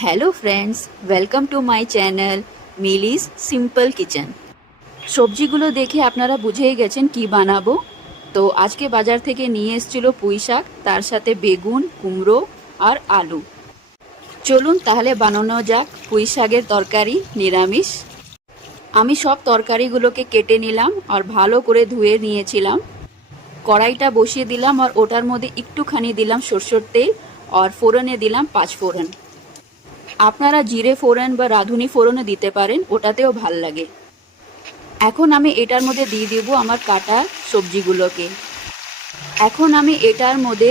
Hello friends, welcome to my channel মিলিস simple kitchen. সবজিগুলো দেখে আপনারা বুঝেই গেছেন কি বানাবো। তো আজকে বাজার থেকে নিয়ে এসেছিল পুঁই শাক, তার সাথে বেগুন, কুমড়ো আর আলু। চলুন তাহলে বানানো যাক পুঁই শাকের তরকারি নিরামিষ। আমি সব তরকারিগুলোকে কেটে নিলাম আর ভালো করে ধুয়ে নিয়েছিলাম। কড়াইটা বসিয়ে দিলাম আর ওটার মধ্যে একটুখানি দিলাম সরষের তেল আর ফোড়নে দিলাম 5 ফোড়ন। আপনারা জিরে ফোড়ন বা রাঁধুনি ফোড়নও দিতে পারেন, ওটাতেও ভাল লাগে। এখন আমি এটার মধ্যে দিয়ে দেবো আমার কাটা সবজিগুলোকে। এখন আমি এটার মধ্যে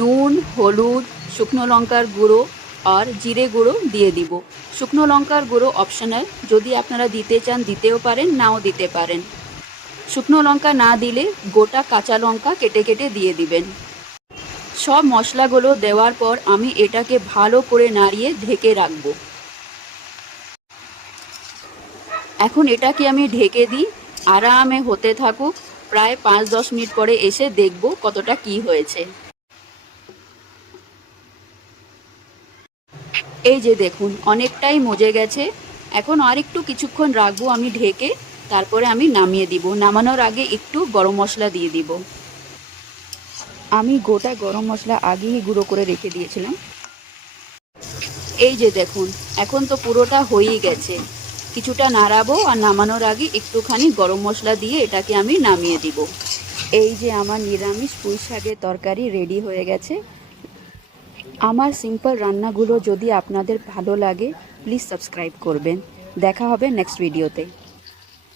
নুন, হলুদ, শুকনো লঙ্কার গুঁড়ো আর জিরে গুঁড়ো দিয়ে দিব। শুকনো লঙ্কার গুঁড়ো অপশনাল, যদি আপনারা দিতে চান দিতেও পারেন, নাও দিতে পারেন। শুকনো লঙ্কা না দিলে গোটা কাঁচা লঙ্কা কেটে কেটে দিয়ে দিবেন। সব মশলাগুলো দেওয়ার পর আমি এটাকে ভালো করে নাড়িয়ে ঢেকে রাখবো। এখন এটাকে আমি ঢেকে দিই, আরামে হতে থাকুক। প্রায় 5-10 মিনিট পরে এসে দেখব কতটা কি হয়েছে। এই যে দেখুন, অনেকটাই মজে গেছে। এখন আর একটু কিছুক্ষণ রাখবো আমি ঢেকে, তারপরে আমি নামিয়ে দিব। নামানোর আগে একটু গরম মশলা দিয়ে দিব। আমি গোটা গরম মশলা আগেই গুঁড়ো করে রেখে দিয়েছিলাম। এই যে দেখুন, এখন তো পুরোটা হয়েই গেছে। কিছুটা নাড়াবো আর নামানোর আগে একটুখানি গরম মশলা দিয়ে এটাকে আমি নামিয়ে দিব। এই যে আমার নিরামিষ পুঁই শাকের তরকারি রেডি হয়ে গেছে। আমার সিম্পল রান্নাগুলো যদি আপনাদের ভালো লাগে, প্লিজ সাবস্ক্রাইব করবেন। দেখা হবে নেক্সট ভিডিওতে।